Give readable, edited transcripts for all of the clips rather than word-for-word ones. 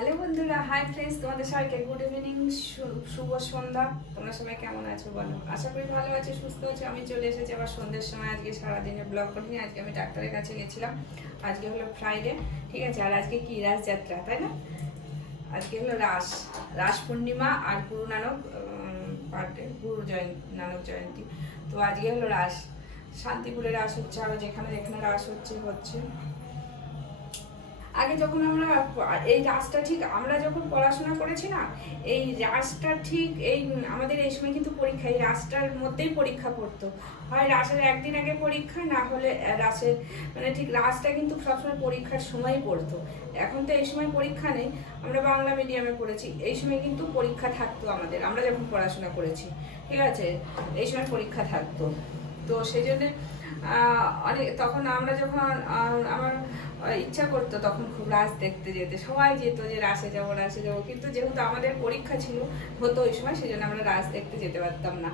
Hello বন্ধুরা, hi friends, তোমাদের সবাইকে গুড ইভিনিং, শুভ সন্ধ্যা। তোমরা সবাই কেমন আছো বলো? আশা করি ভালো আছো, সুস্থ আছো। আমি চলে এসেছি আবার সন্ধ্যের সময়। আজকে সারাদিনের ব্লগ করিনি, আজকে আমি ডাক্তারের কাছে গেছিলাম। আজকে হলো ফ্রাইডে, ঠিক আছে। আর আজকে কি রাসযাত্রা, তাই না? আজকে হলো রাস পূর্ণিমা আর গুরু নানক নানক জয়ন্তী। তো আজকে হলো রাস, শান্তিপুরে রাস হচ্ছে, আরো যেখানে যেখানে রাস হচ্ছে। আগে যখন আমরা এই রাসটা ঠিক আমরা যখন পড়াশোনা করেছি না, এই রাসটা ঠিক এই আমাদের এই সময় কিন্তু পরীক্ষা, এই রাসটার মধ্যেই পরীক্ষা পড়তো। হয় রাসের একদিন আগে পরীক্ষা, না হলে রাসের মানে ঠিক রাসটা কিন্তু সবসময় পরীক্ষার সময়ই পড়তো। এখন তো এই সময় পরীক্ষা নেই, আমরা বাংলা মিডিয়ামে পড়েছি। এই সময় কিন্তু পরীক্ষা থাকতো আমাদের, আমরা যখন পড়াশোনা করেছি, ঠিক আছে। এই সময় পরীক্ষা থাকতো। তো সেই জন্য অনেক তখন আমরা যখন আমার ইচ্ছা করতো তখন খুব রাস দেখতে যেতে, সবাই যেত যে রাসে যাবো রাসে যাবো, কিন্তু যেহেতু আমাদের পরীক্ষা ছিল হতো ওই সময়, সেই জন্য আমরা রাস দেখতে যেতে পারতাম না,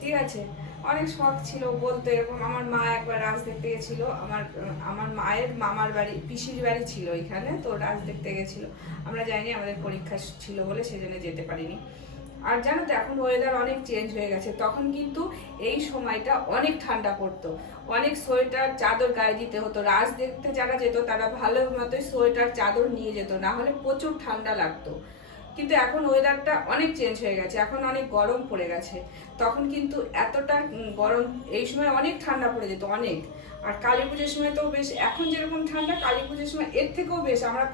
ঠিক আছে। অনেক শখ ছিল বলতো এরকম। আমার মা একবার রাস দেখতে গেছিল, আমার মায়ের মামার বাড়ি, পিসির বাড়ি ছিল এখানে, তো রাস দেখতে গেছিল। আমরা যাইনি, আমাদের পরীক্ষা ছিল বলে সেই জন্য যেতে পারিনি। আর জানো তো এখন ওয়েদার অনেক চেঞ্জ হয়ে গেছে। তখন কিন্তু এই সময়টা অনেক ঠান্ডা পড়তো, অনেক সোয়েটার চাদর গায়ে দিতে হতো। রাস দেখতে যারা যেত তারা ভালো মতোই সোয়েটার চাদর নিয়ে যেত, না হলে প্রচুর ঠান্ডা লাগতো। কিন্তু এখন ওয়েদারটা অনেক চেঞ্জ হয়ে গেছে, এখন অনেক গরম পড়ে গেছে। তখন কিন্তু এতটা গরম, এই সময় অনেক ঠান্ডা পড়ে যেত, অনেক। আর কালী পুজোর সময় তো বেশ, এখন যেরকম ঠান্ডা কালী পুজোর সময় এর থেকেও বেশ। আমরা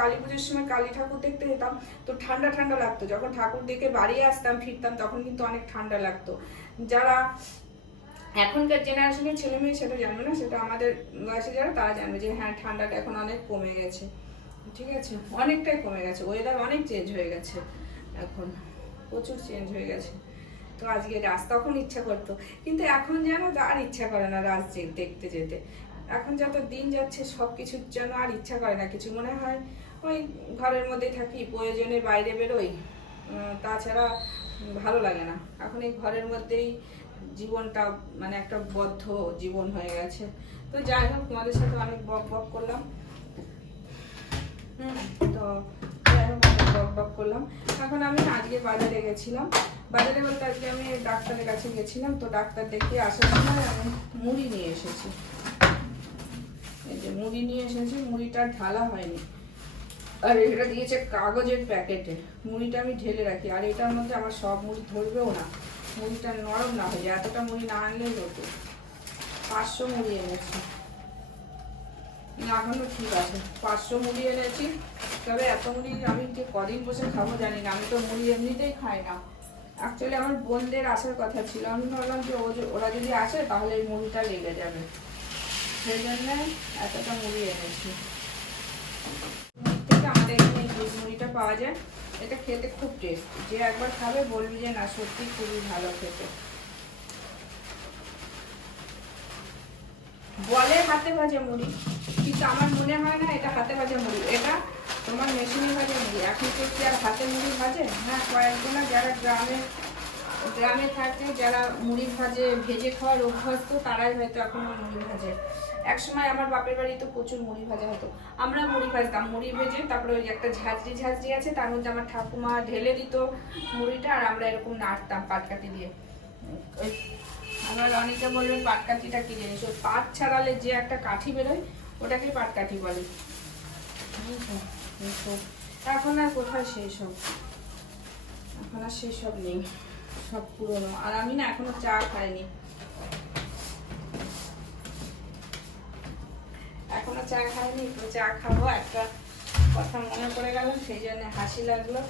কালী পুজোর সময় কালী ঠাকুর দেখতে যেতাম, তো ঠান্ডা ঠান্ডা লাগতো। যখন ঠাকুর দেখে বাড়ি আসতাম ফিরতাম তখন কিন্তু অনেক ঠান্ডা লাগতো। যারা এখনকার জেনারেশনের ছেলে মেয়ে সেটা জানবে না, সেটা আমাদের বয়সে যারা তারা জানবে যে হ্যাঁ ঠান্ডাটা এখন অনেক কমে গেছে, ঠিক আছে। অনেকটাই কমে গেছে, ওয়েদার অনেক চেঞ্জ হয়ে গেছে, এখন প্রচুর চেঞ্জ হয়ে গেছে। তো আজকে রাস তখন ইচ্ছা করতো, কিন্তু এখন যেন আর ইচ্ছা করে না রাস দেখতে যেতে। এখন যত দিন যাচ্ছে সব কিছুর জন্য আর ইচ্ছা করে না কিছু, মনে হয় ওই ঘরের মধ্যেই থাকি, প্রয়োজনে বাইরে বেরোই, তাছাড়া ভালো লাগে না। এখন এই ঘরের মধ্যেই জীবনটা মানে একটা বদ্ধ জীবন হয়ে গেছে। তো যাই হোক, তোমাদের সাথে অনেক বক করলাম। তো যাই হোক, অনেক বক করলাম। এখন আমি আজকে বাজারে গেছিলাম, বাজারে বলতে আজকে আমি ডাক্তারের কাছে গেছিলাম। তো ডাক্তার দেখিয়ে আসার সময় আমি মুড়ি নিয়ে এসেছি। এই যে মুড়ি নিয়ে এসেছি, মুড়িটা ঢালা হয়নি, আর এটা দিয়েছে কাগজের প্যাকেটে। মুড়িটা আমি ঢেলে রাখি, আর এটার মধ্যে আমার সব মুড়ি ধরবেও না, মুড়িটা নরম না হয়ে যায়। এতটা মুড়ি না আনলেই হতো। 500 মুড়ি এনেছি, এখনো ঠিক আছে। 500 মুড়ি এনেছি, তবে এত মুড়ি আমি যে কদিন বসে খাবো জানি না। আমি তো মুড়ি এমনিতেই খাই না। অ্যাকচুয়ালি আমার বোনদের আসার কথা ছিল, আমি ভাবলাম যে ওরা যদি আসে তাহলে এই মুড়িটা লেগে যাবে, সেই জন্য এতটা মুড়ি এনেছি। থেকে আমাদের এখানে এই মুড়িটা পাওয়া যায়, এটা খেতে খুব টেস্ট। যে একবার খাবে বলবি যে না সত্যি খুবই ভালো খেতে। বলে হাতে ভাজা মুড়ি, কিন্তু আমার মনে হয় না এটা হাতে ভাজা মুড়ি, এটা তোমার মেশিনে ভাজা মুড়ি। এখন তো কি আর হাতে মুড়ি ভাজে? হ্যাঁ, কয়েকজনা যারা গ্রামে থাকে, যারা মুড়ি ভেজে খাওয়ার অভ্যস্ত, তারাই হয়তো এখনো মুড়ি ভাজে। একসময় আমার বাপের বাড়ি তো প্রচুর মুড়ি ভাজা হতো, আমরা মুড়ি ভাজতাম। মুড়ি ভেজে তারপরে ওই একটা ঝাঁঝরি আছে, তার মধ্যে আমার ঠাকুমা ঢেলে দিত মুড়িটা, আর আমরা এরকম নাড়তাম পাটকাঠি দিয়ে। ওই আবার অনেকে বলবে পাটকাঠিটা কি জিনিস, ওই পাট ছাড়ালে যে একটা কাঠি বেরোয় ওটাকে পাটকাঠি বলে। এখন আর কোথায় সেই সব, এখন আর সেই সব নেই, সব পুরোনো। আর আমি না এখনো চা খাইনি, এখনো চা খাইনি। তো চা খাবো, একটা কথা মনে পড়ে গেল, সেই জন্য হাসি লাগলো।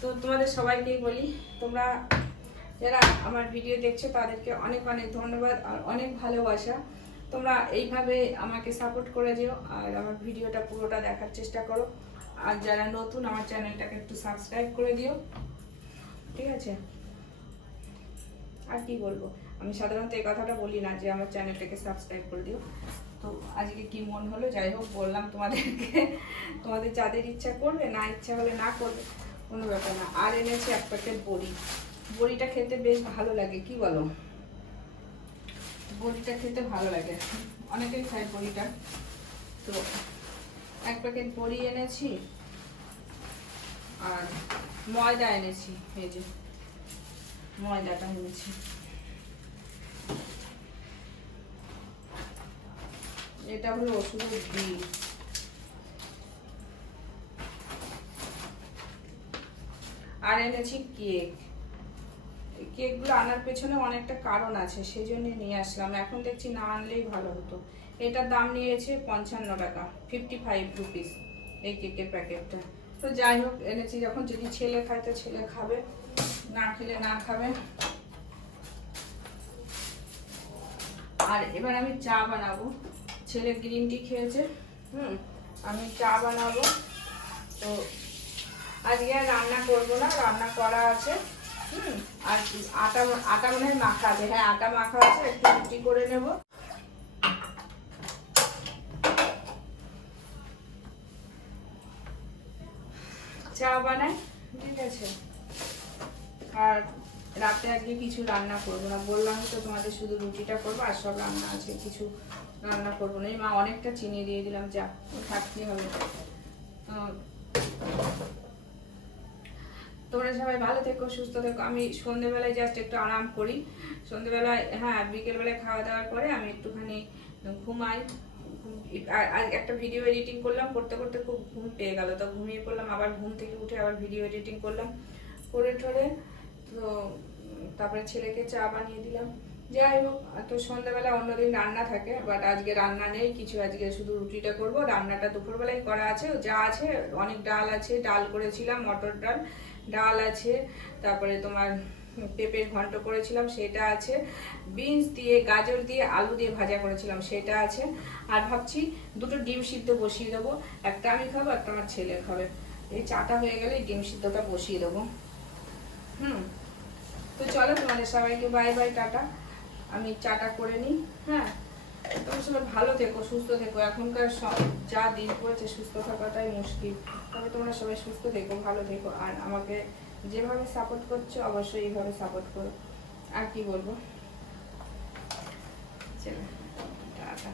তো তোমাদের সবাইকেই বলি, তোমরা যারা আমার ভিডিও দেখছো তাদেরকে অনেক অনেক ধন্যবাদ আর অনেক ভালোবাসা। তোমরা এইভাবে আমাকে সাপোর্ট করে যেও, আর আমার ভিডিওটা পুরোটা দেখার চেষ্টা করো। আর যারা নতুন, আমার চ্যানেলটাকে একটু সাবস্ক্রাইব করে দিও, ঠিক আছে। আর কি বলবো, আমি সাধারণত এই কথাটা বলি না যে আমার চ্যানেলটাকে সাবস্ক্রাইব করে দিও। তো আজকে কি মন হলো, যাই হোক বললাম তোমাদেরকে। তোমাদের যাদের ইচ্ছা করবে, না ইচ্ছা হলে না করবে, কোনো ব্যাপার না। আর এনেছি এক প্যাকেট বড়ি, বড়িটা খেতে বেশ ভালো লাগে, কি বলো? বড়িটা খেতে ভালো লাগে, অনেকেই খায় বড়িটা। তো এক প্যাকেট বড়ি এনেছি, আর ময়দা এনেছি, এই যে ময়দাটা এনেছি। এটা হলো ওষুধের বিল। আর এনেছি কেক। কেকগুলো আনার পেছনে অনেকটা কারণ আছে, সেই জন্য নিয়ে আসলাম। এখন দেখছি না আনলেই ভালো হতো। এটার দাম নিয়েছে 55 টাকা, 55 রুপিস এই কেকের প্যাকেটটা। তো যাই হোক, এনেছি যখন, যদি ছেলে খায় তো ছেলে খাবে, না খেলে না খাবে। আর এবার আমি চা বানাবো। ছেলে গ্রিন টি খেয়েছে, আমি চা বানাবো। তো আজকে আর রান্না করবো না, রান্না করা আছে। আর আটা আটা মনে হয় মাখা আছে, হ্যাঁ আটা মাখা আছে, একটু রুটি করে নেব। চা বানাই, ঠিক আছে। আর রাতে আজকে কিছু রান্না করবো না, বললাম তো তোমাদের, শুধু রুটিটা করবো, আর সব রান্না আছে, কিছু রান্না করবো না। এই মা অনেকটা চিনি দিয়ে দিলাম, যা থাকতে হবে। তোমরা সবাই ভালো থেকো, সুস্থ থেকো। আমি সন্ধ্যেবেলায় জাস্ট একটু আরাম করি। সন্ধ্যেবেলায়, হ্যাঁ বিকেলবেলায় খাওয়া দাওয়ার পরে আমি একটুখানি ঘুমাই। আর একটা ভিডিও এডিটিং করলাম, করতে করতে খুব ঘুম পেয়ে গেল, তো ঘুমিয়ে পড়লাম। আবার ঘুম থেকে উঠে আবার ভিডিও এডিটিং করলাম, করে ঠরে তো তারপরে ছেলেকে চা বানিয়ে দিলাম। যাই হোক, তো সন্ধ্যাবেলা অন্যদিন রান্না থাকে, বাট আজকে রান্না নেই কিছু, আজকে শুধু রুটিটা করব। রান্নাটা দুপুরবেলায় করা আছে, যা আছে অনেক ডাল আছে, ডাল করেছিলাম, মটর ডাল, ডাল আছে, তারপরে তোমার পেঁপের ঘন্ট করেছিলাম সেটা আছে, বিনস দিয়ে গাজর দিয়ে আলু দিয়ে ভাজা করেছিলাম সেটা আছে। আর ভাবছি দুটো ডিম সিদ্ধ বসিয়ে দেবো, একটা আমি খাবো, একটা আমার ছেলে খাবে। এই চাটা হয়ে গেলে ডিম সিদ্ধটা বসিয়ে দেবো। তো চলো, তোমাদের সবাইকে বাই বাই, টাটা। আমি চাটা করে নিই। হ্যাঁ, তোমরা সবাই ভালো থেকো, সুস্থ থেকো। এখনকার যা দিন পড়েছে, সুস্থ থাকাটাই মুশকিল। তবে তোমরা সবাই সুস্থ থেকো, ভালো থেকো। আর আমাকে যেভাবে সাপোর্ট করছো অবশ্যই এইভাবে সাপোর্ট করো। আর কি বলবো, চলো টাটা।